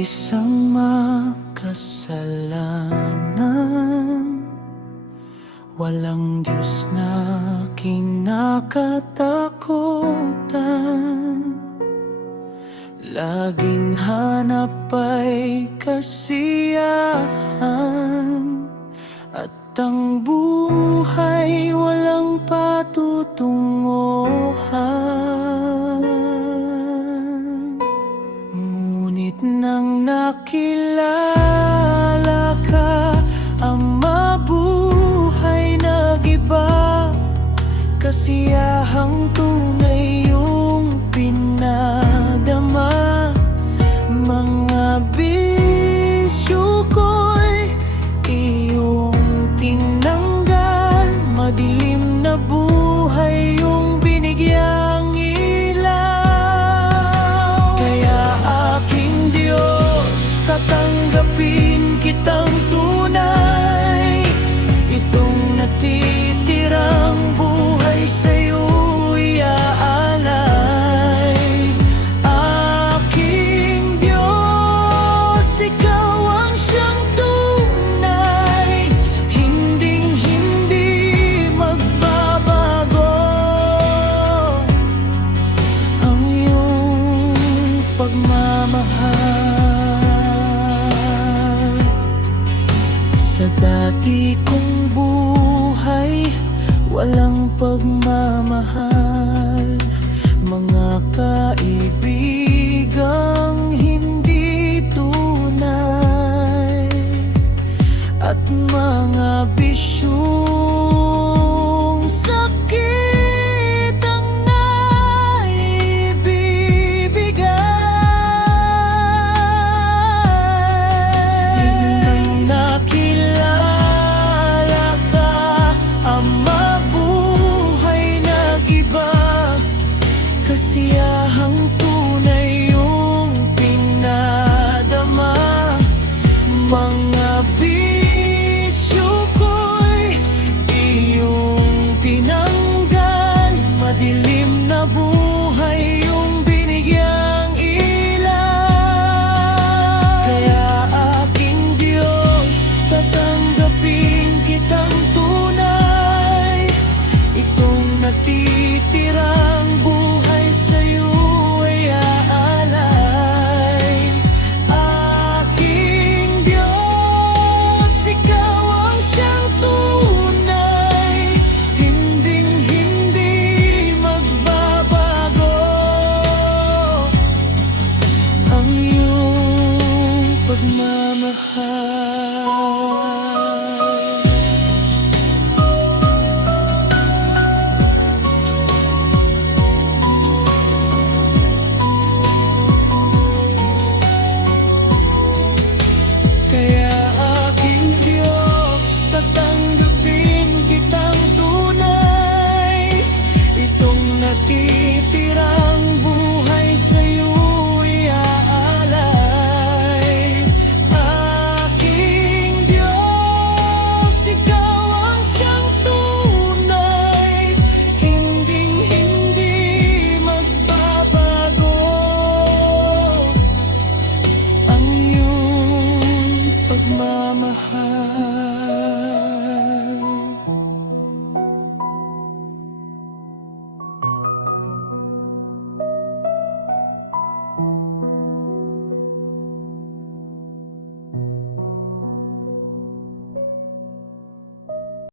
nag-iisang makasalanan, walang Diyos na kinakatakutan. Laging hanap ay kasiyahan, at ang buhay walang patutunguhan. Ngunit nang nakilala ka, ang mabuhay nag-iba. Kasiyahang tunay yung pinadama. Mga bisyo ko'y iyong tinanggal. Madilim na buhay yung binigyang ilaw. Kaya aking Diyos, tatanggapin kitang tunay. Itong natitirang buhay sa'yo'y iaalay. Aking Diyos, ikaw ang siyang tunay, hinding-hindi magbabago. Ang iyong pagmamahal sa dati kong buhay, walang pagmamahal. Mga kaibigang hindi tunay, at mga bisyong sakit ang naibibigay. Nang nakilala ka, ang mabuhay nag-iba. Kasiyahang tunay yung pinadama. Mga bisyo ko'y iyong tinanggal. Madilim na buhay yung binigyang ilaw. Kaya aking Diyos, tatanggapin kitang tunay. Itong natitirang buhay sa'yo ay aalay. Aking Diyos, ikaw ang siyang tunay, hinding-hindi magbabago. Ang iyong pagmamahal. Kaya aking Diyos, tatanggapin kitang tunay. Itong natitirang buhay sa'yo'y iaalay. Aking Diyos, ikaw ang siyang tunay, hinding-hindi magbabago. Ang iyong pagmamahal.